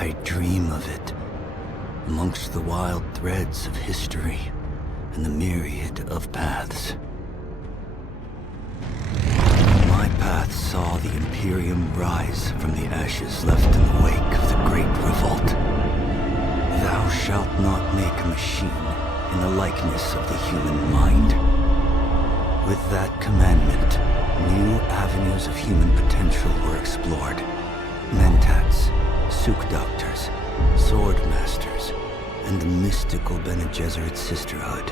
I dream of it, amongst the wild threads of history and the myriad of paths. My path saw the Imperium rise from the ashes left in the wake of the Great Revolt. Thou shalt not make a machine in the likeness of the human mind. With that commandment, new avenues of human potential were explored. Mentats, Suk Doctors, Sword Masters, and the mystical Bene Gesserit Sisterhood.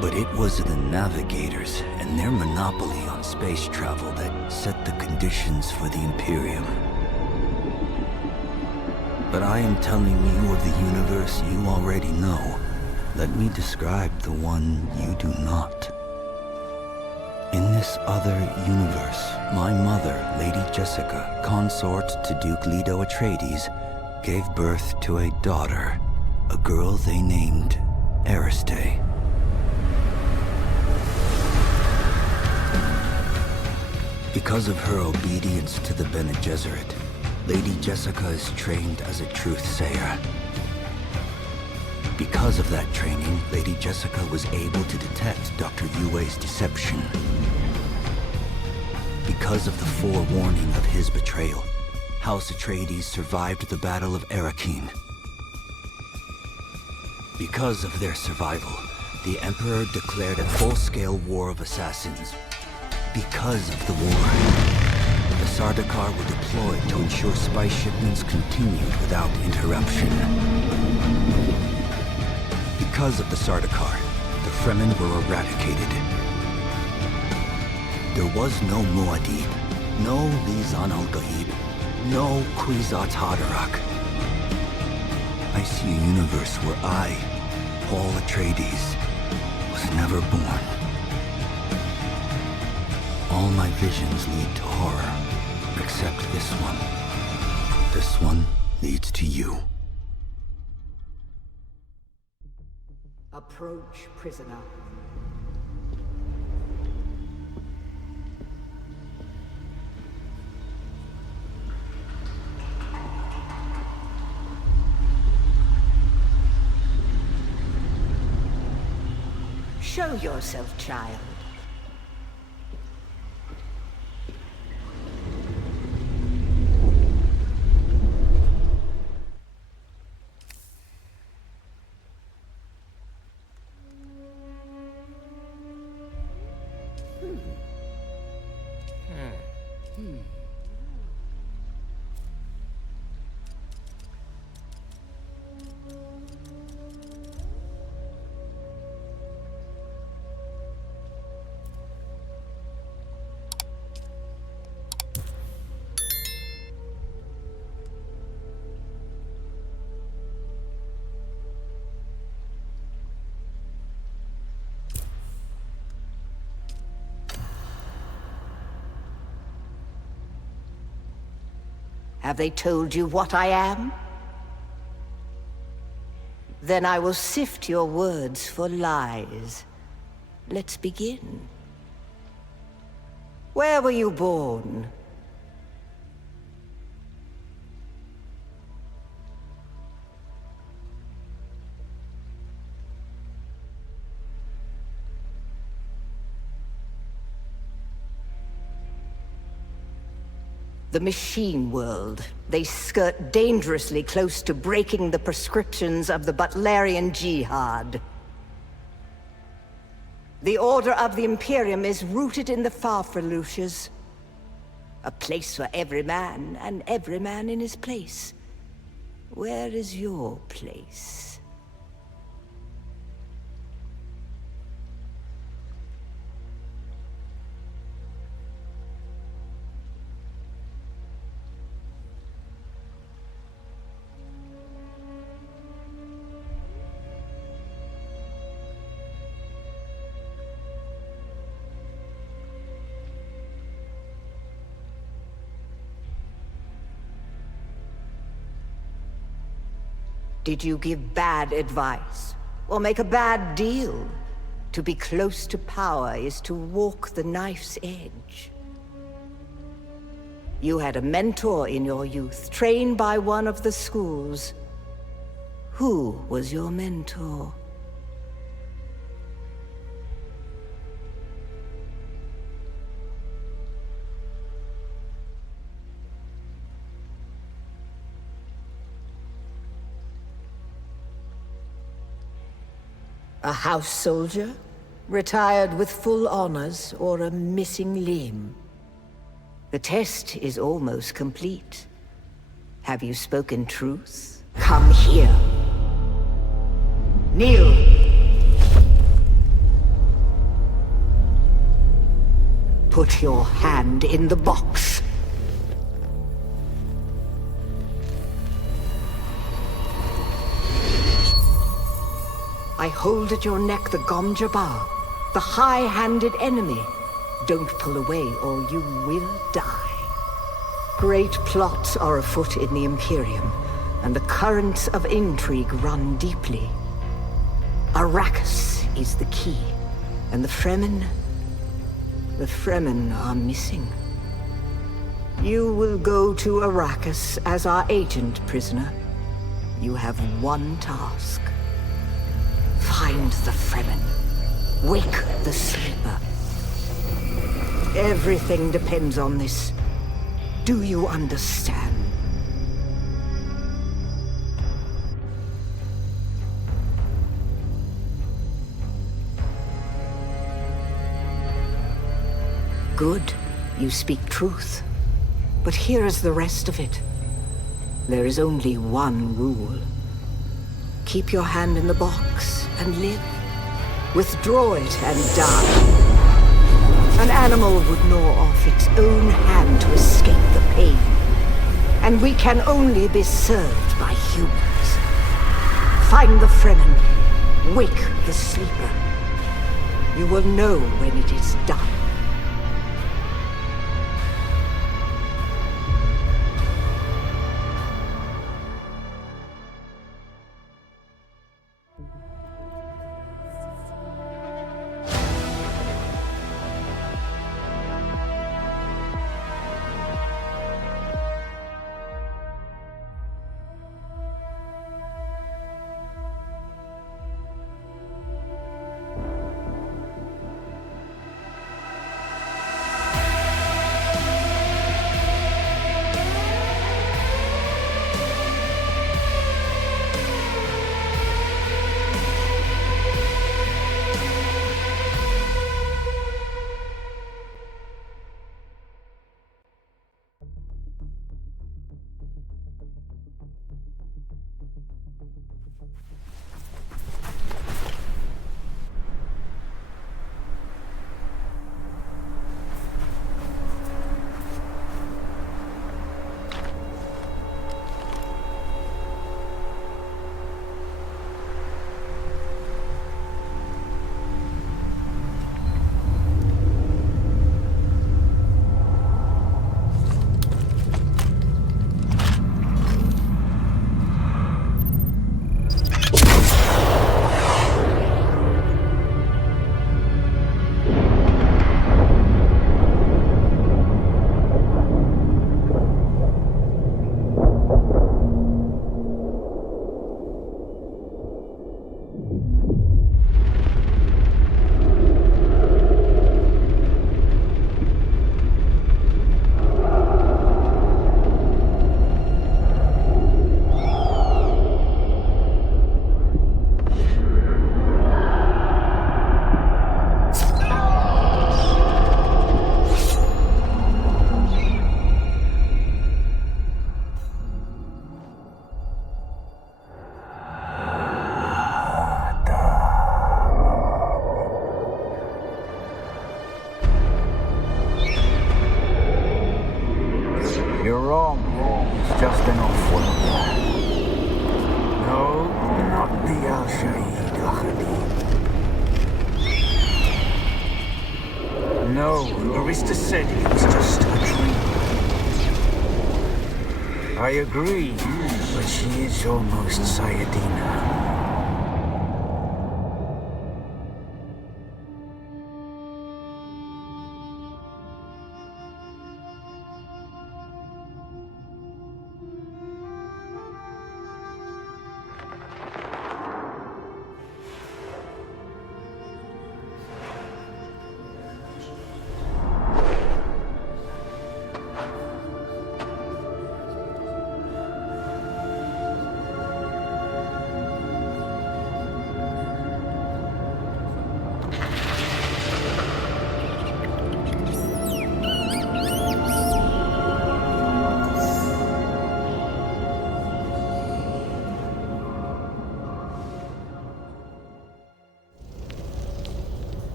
But it was the Navigators and their monopoly on space travel that set the conditions for the Imperium. But I am telling you of the universe you already know. Let me describe the one you do not. In this other universe, my mother, Lady Jessica, consort to Duke Leto Atreides, gave birth to a daughter, a girl they named Ariste. Because of her obedience to the Bene Gesserit, Lady Jessica is trained as a truth-sayer. Because of that training, Lady Jessica was able to detect Dr. Yue's deception. Because of the forewarning of his betrayal, House Atreides survived the Battle of Arrakeen. Because of their survival, the Emperor declared a full-scale war of assassins. Because of the war, the Sardaukar were deployed to ensure spice shipments continued without interruption. Because of the Sardaukar, the Fremen were eradicated. There was no Muad'Dib, no Lisan al-Gaib, no Kwisatz Haderach. I see a universe where I, Paul Atreides, was never born. All my visions lead to horror, except this one. This one leads to you. Approach, prisoner. Show yourself, child. Have they told you what I am? Then I will sift your words for lies. Let's begin. Where were you born? The machine world. They skirt dangerously close to breaking the prescriptions of the Butlerian Jihad. The Order of the Imperium is rooted in the Farfreluches. A place for every man, and every man in his place. Where is your place? Did you give bad advice, or make a bad deal? To be close to power is to walk the knife's edge. You had a mentor in your youth, trained by one of the schools. Who was your mentor? A house soldier? Retired with full honors, or a missing limb? The test is almost complete. Have you spoken truth? Come here. Kneel. Put your hand in the box. I hold at your neck the Gom Jabbar, the high-handed enemy. Don't pull away or you will die. Great plots are afoot in the Imperium, and the currents of intrigue run deeply. Arrakis is the key, and the Fremen are missing. You will go to Arrakis as our agent, prisoner. You have one task. Find the Fremen. Wake the sleeper. Everything depends on this. Do you understand? Good. You speak truth. But here is the rest of it. There is only one rule. Keep your hand in the box and live. Withdraw it and die. An animal would gnaw off its own hand to escape the pain. And we can only be served by humans. Find the Fremen. Wake the sleeper. You will know when it is done. You're wrong. It's just an off-world. No, not the Al-Shaheed Ahadi. No, Arista said it was just a dream. I agree, but she is almost Sayadina.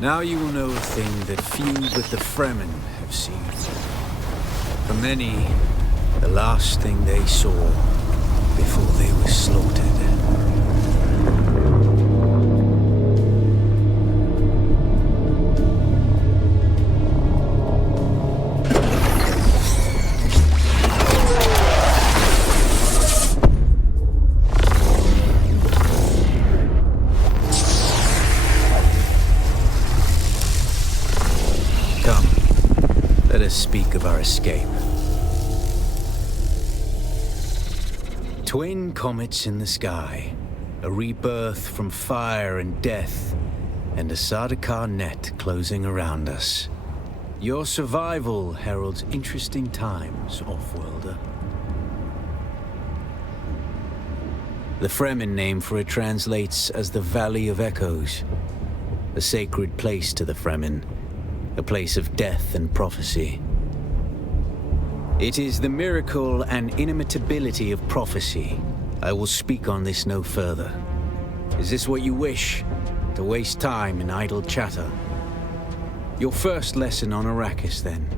Now you will know a thing that few but the Fremen have seen. For many, the last thing they saw before they were slaughtered. Let us speak of our escape. Twin comets in the sky, a rebirth from fire and death, and a Sardaukar net closing around us. Your survival heralds interesting times, Offworlder. The Fremen name for it translates as the Valley of Echoes, a sacred place to the Fremen. A place of death and prophecy. It is the miracle and inimitability of prophecy. I will speak on this no further. Is this what you wish? To waste time in idle chatter? Your first lesson on Arrakis, then.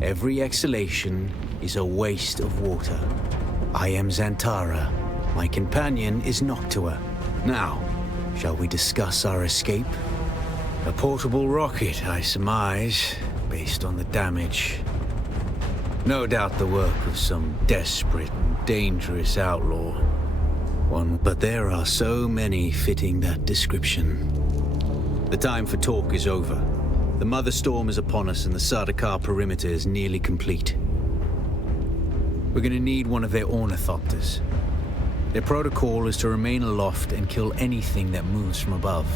Every exhalation is a waste of water. I am Xantara. My companion is Noctua. Now, shall we discuss our escape? A portable rocket, I surmise, based on the damage. No doubt the work of some desperate and dangerous outlaw. But there are so many fitting that description. The time for talk is over. The Mother Storm is upon us and the Sardaukar perimeter is nearly complete. We're gonna need one of their ornithopters. Their protocol is to remain aloft and kill anything that moves from above.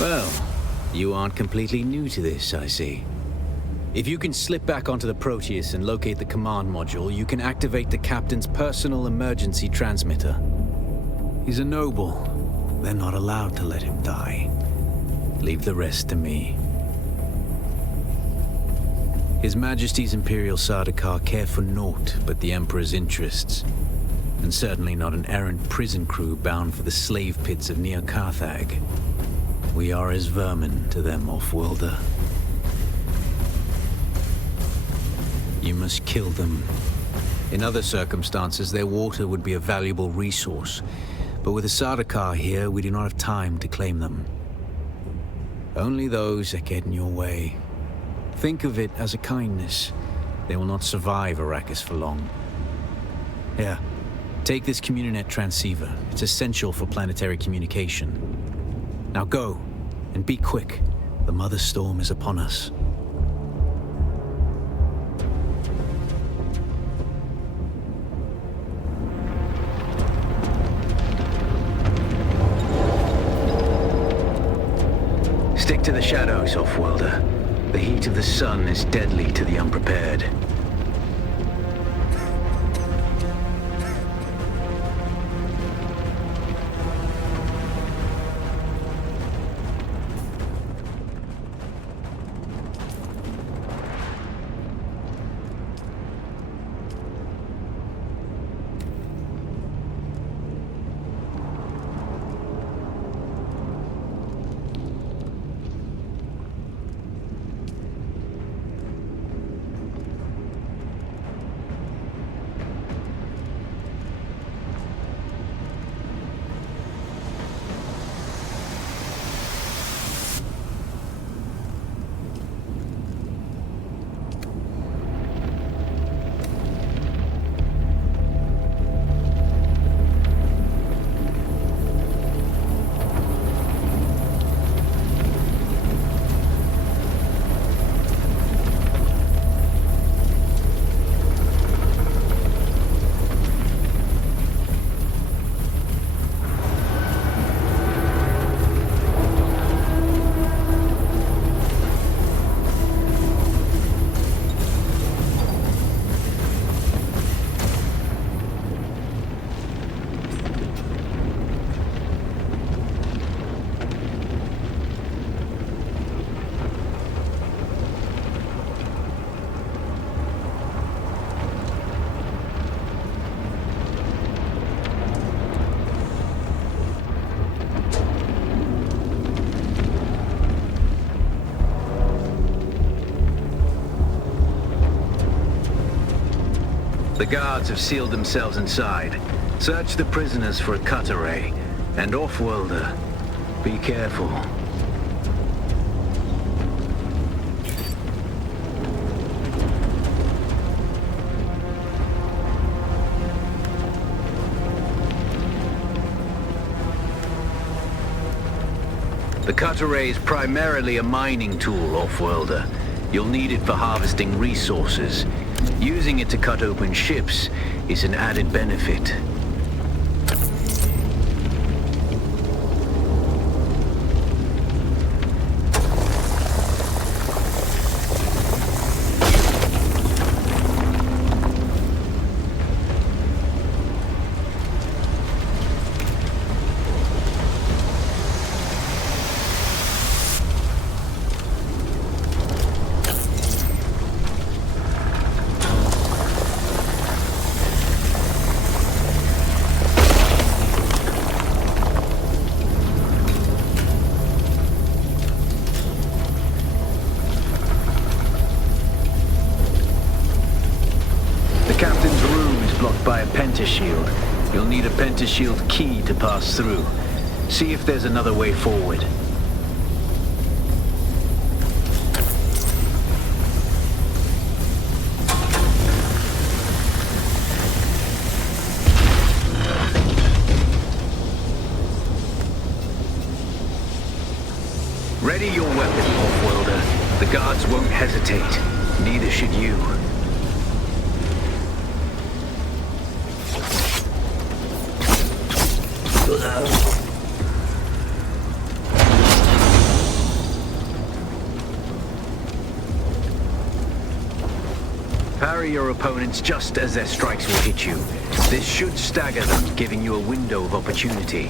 Well, you aren't completely new to this, I see. If you can slip back onto the Proteus and locate the command module, you can activate the captain's personal emergency transmitter. He's a noble. They're not allowed to let him die. Leave the rest to me. His Majesty's Imperial Sardaukar care for naught but the Emperor's interests, and certainly not an errant prison crew bound for the slave pits of Neo Carthag. We are as vermin to them, Offworlder. You must kill them. In other circumstances, their water would be a valuable resource. But with the Sardaukar here, we do not have time to claim them. Only those that get in your way. Think of it as a kindness. They will not survive Arrakis for long. Here, take this Communinet transceiver. It's essential for planetary communication. Now go, and be quick. The Mother Storm is upon us. Stick to the shadows, Offworlder. The heat of the sun is deadly to the unprepared. guards have sealed themselves inside. Search the prisoners for a cut array. And off-worlder, be careful. The cut array is primarily a mining tool, off-worlder. You'll need it for harvesting resources. Using it to cut open ships is an added benefit. Shield. You'll need a pentashield key to pass through. See if there's another way forward. Ready your weapon, off-worlder. The guards won't hesitate. Neither should you. Parry your opponents just as their strikes will hit you. This should stagger them, giving you a window of opportunity.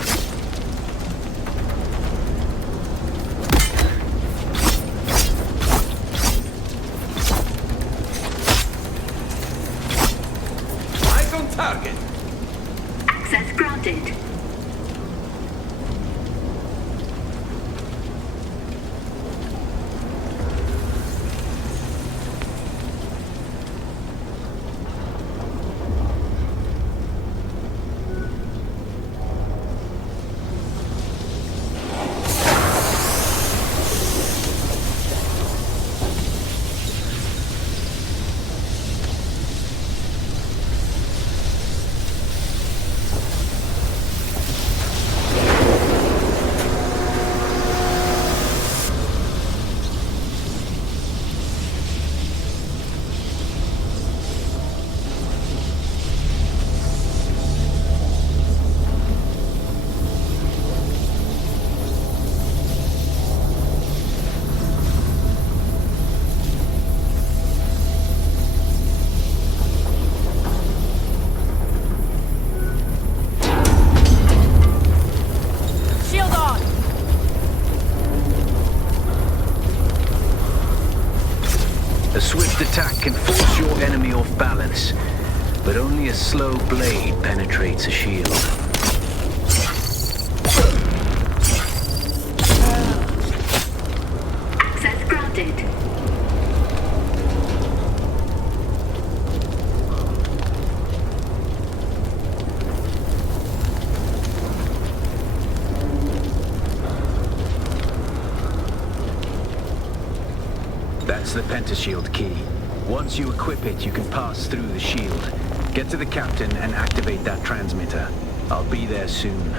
Eyes on target. Access granted. A swift attack can force your enemy off balance, but only a slow blade penetrates a shield. Access granted. That's the pentashield key. Once you equip it, you can pass through the shield. Get to the captain and activate that transmitter. I'll be there soon.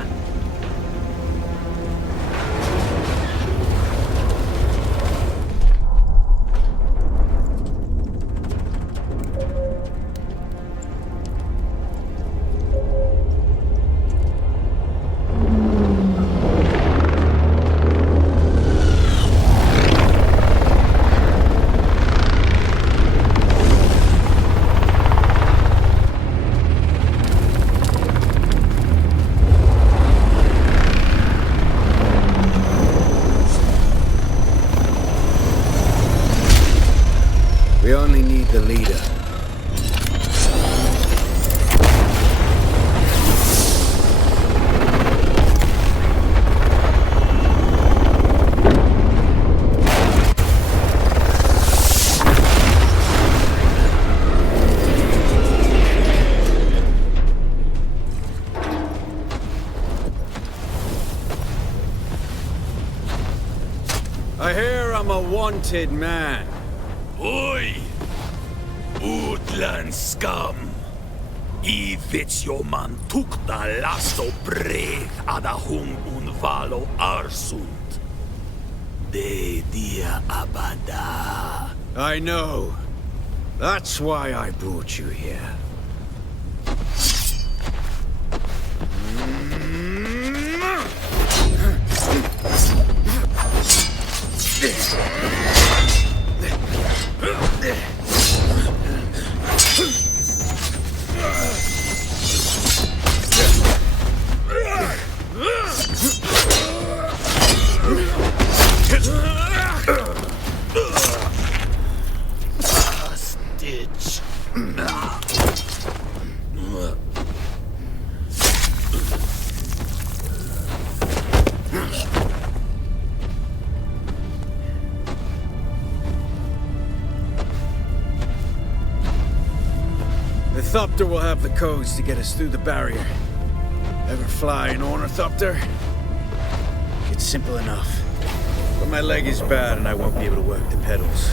I hear I'm a wanted man. Oi! Utland scum! I man tukta lasto breg ada hung unvalo arsund. De dia abada. I know. That's why I brought you here. Stitch. The Thopter will have the codes to get us through the barrier. Ever fly an ornithopter? It's simple enough. But my leg is bad and I won't be able to work the pedals.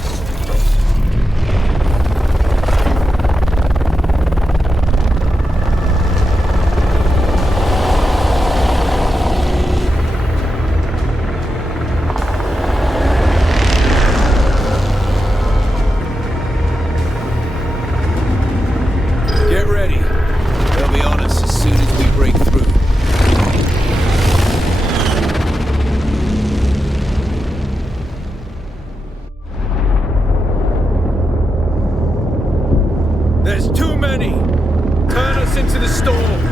Get ready. They'll be on us as soon as we break through. There's too many! Turn us into the storm!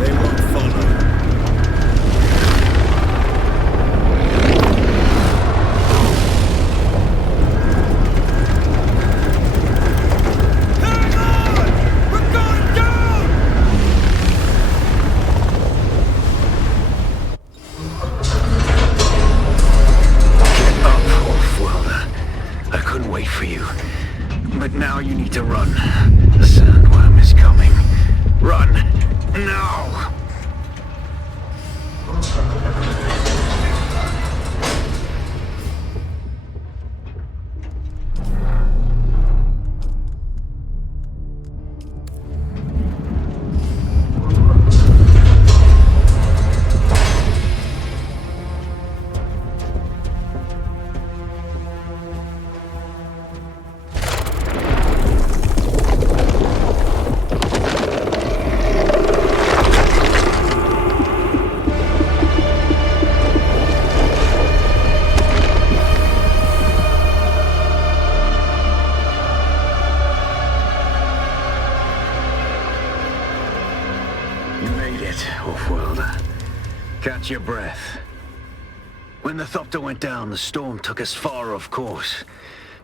They won't follow. Hang on! We're going down! Get up, Wolf-Welder. I couldn't wait for you. But now you need to run. The sandworm is coming. Run! Now! You made it, Wolf-Welder. Catch your breath. When the Thopter went down, the storm took us far off course.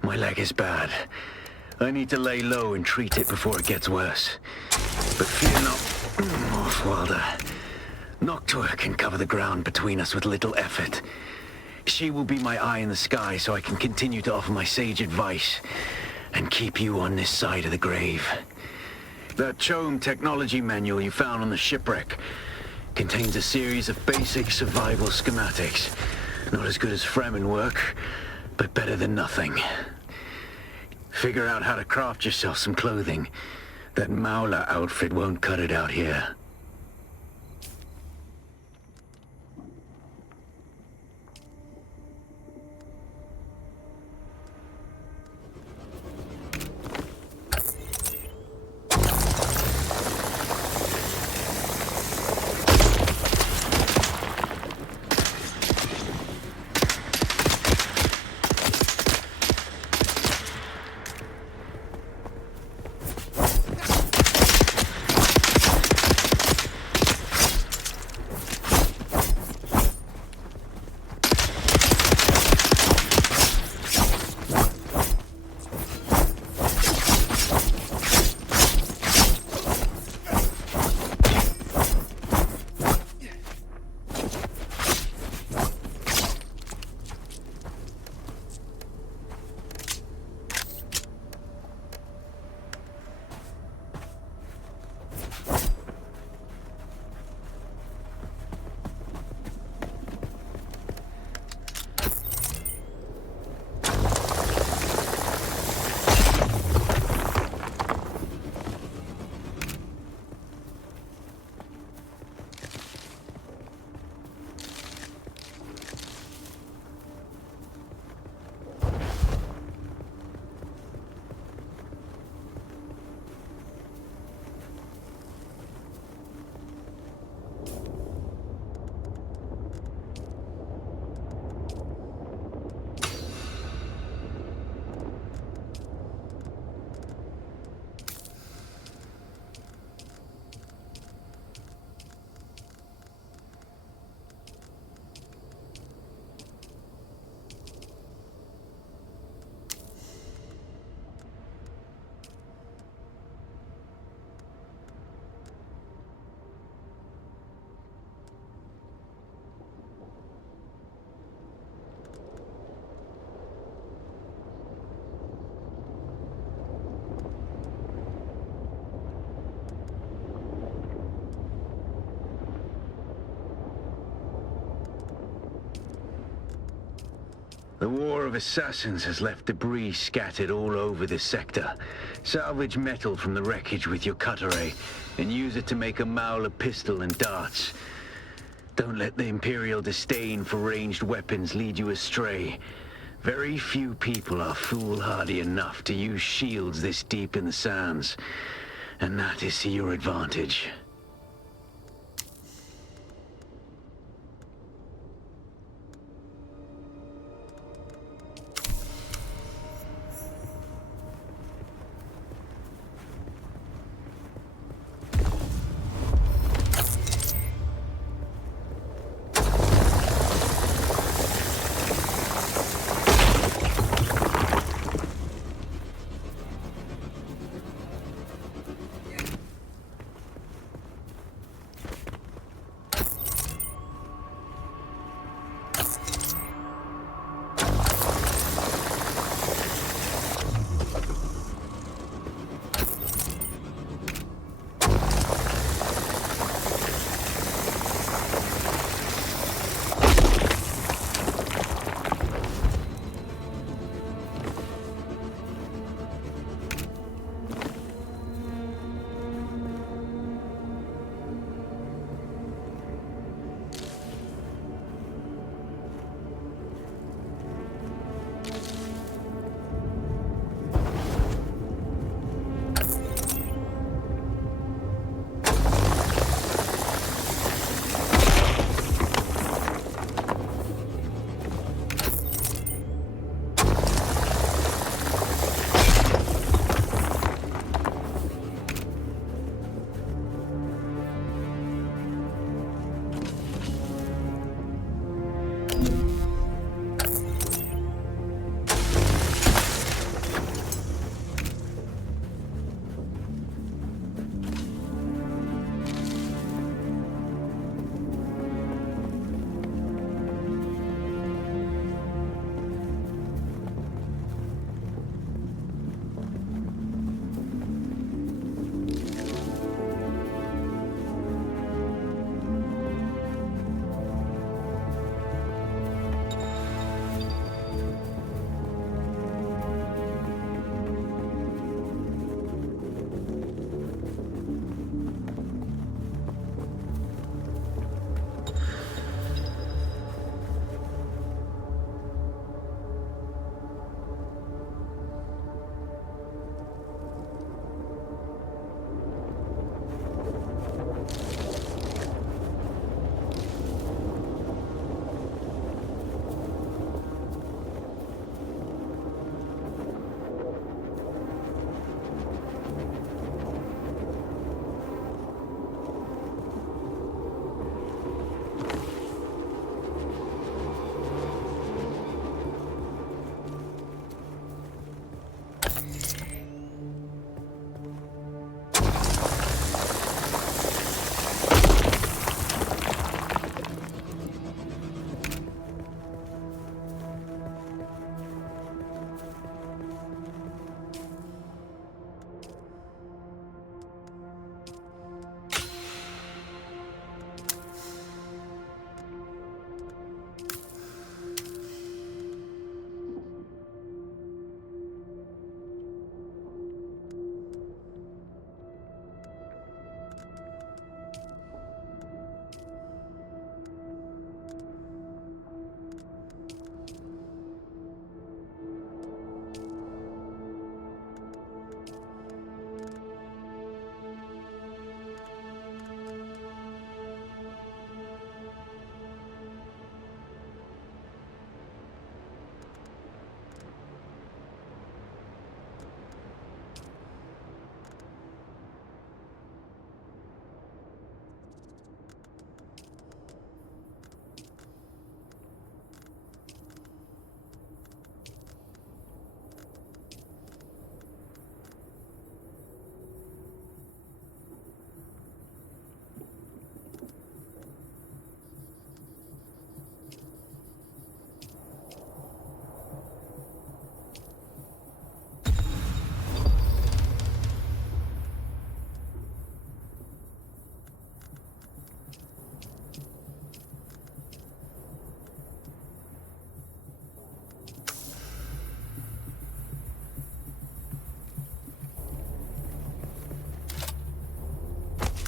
My leg is bad. I need to lay low and treat it before it gets worse. But fear not, Wolf-Welder. Noctua can cover the ground between us with little effort. She will be my eye in the sky so I can continue to offer my sage advice and keep you on this side of the grave. That CHOAM technology manual you found on the shipwreck contains a series of basic survival schematics. Not as good as Fremen work, but better than nothing. Figure out how to craft yourself some clothing. That Maula outfit won't cut it out here. The War of Assassins has left debris scattered all over this sector. Salvage metal from the wreckage with your cutter ray, and use it to make a Mauler pistol and darts. Don't let the Imperial disdain for ranged weapons lead you astray. Very few people are foolhardy enough to use shields this deep in the sands, and that is to your advantage.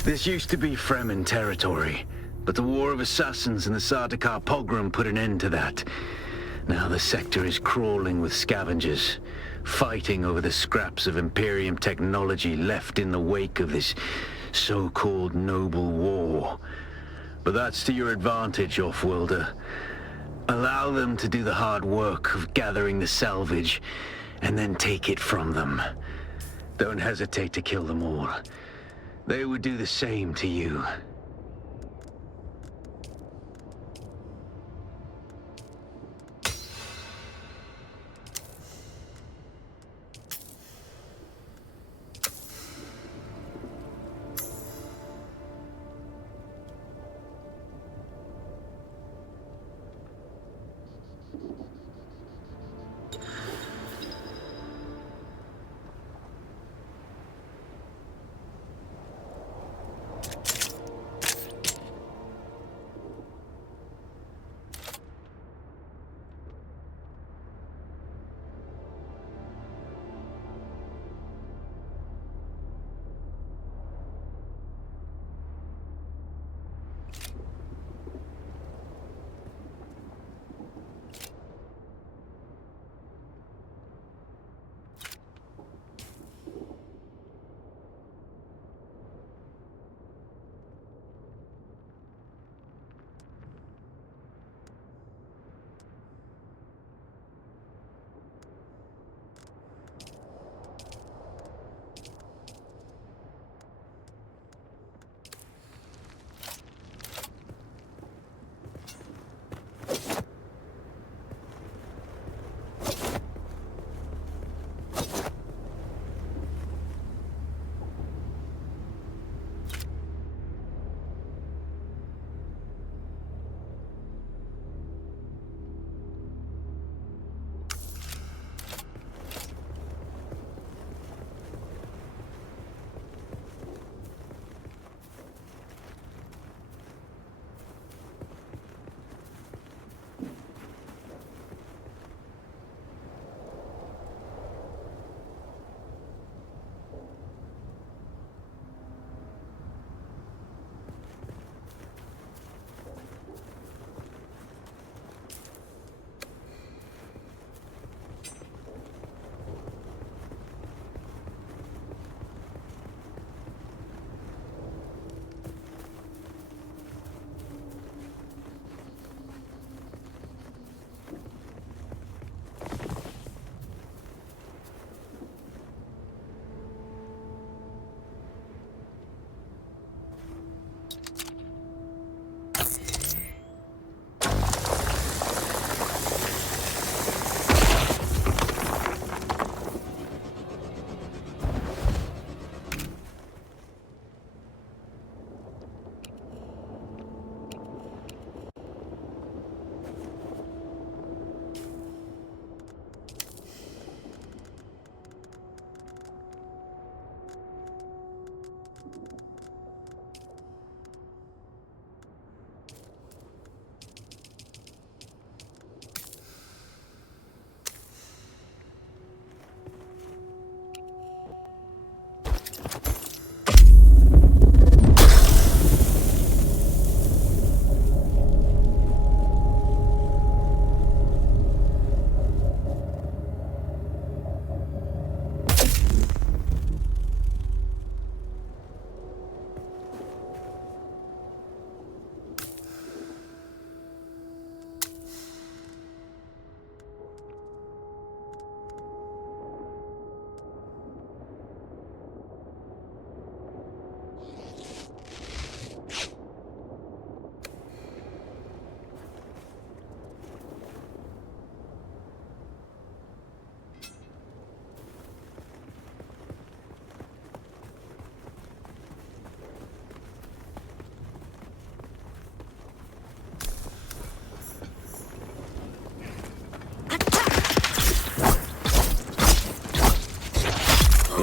This used to be Fremen territory, but the War of Assassins and the Sardaukar pogrom put an end to that. Now the sector is crawling with scavengers, fighting over the scraps of Imperium technology left in the wake of this so-called noble war. But that's to your advantage, Offworlder. Allow them to do the hard work of gathering the salvage, and then take it from them. Don't hesitate to kill them all. They would do the same to you.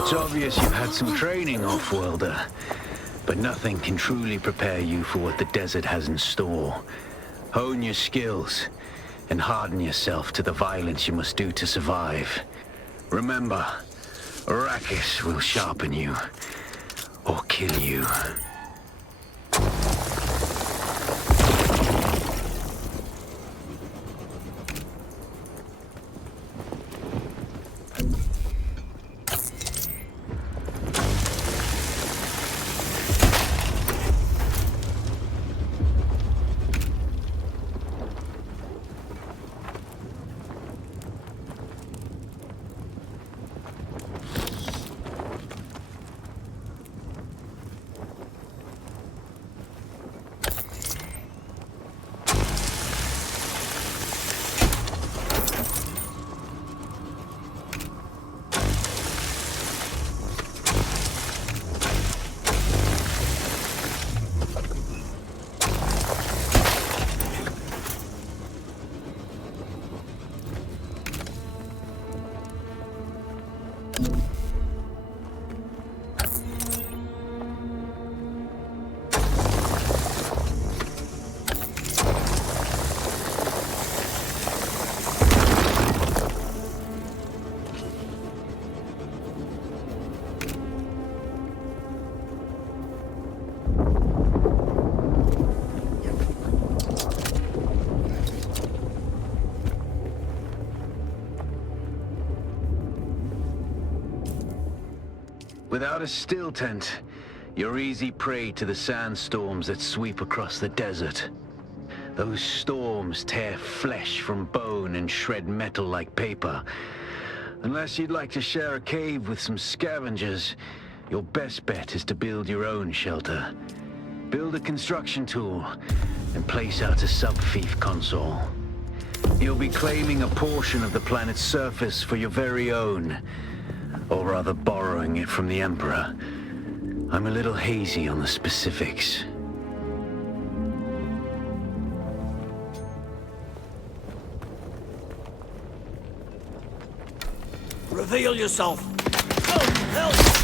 It's obvious you've had some training, Offworlder, but nothing can truly prepare you for what the desert has in store. Hone your skills, and harden yourself to the violence you must do to survive. Remember, Arrakis will sharpen you, or kill you. Without a still tent, you're easy prey to the sandstorms that sweep across the desert. Those storms tear flesh from bone and shred metal like paper. Unless you'd like to share a cave with some scavengers, your best bet is to build your own shelter. Build a construction tool and place out a sub-fief console. You'll be claiming a portion of the planet's surface for your very own, or rather borrowing it from the Emperor. I'm a little hazy on the specifics. Reveal yourself! Help!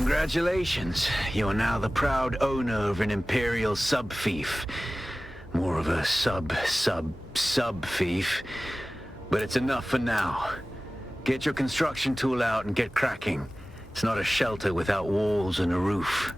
Congratulations. You are now the proud owner of an Imperial sub-fief. More of a sub-fief. But it's enough for now. Get your construction tool out and get cracking. It's not a shelter without walls and a roof.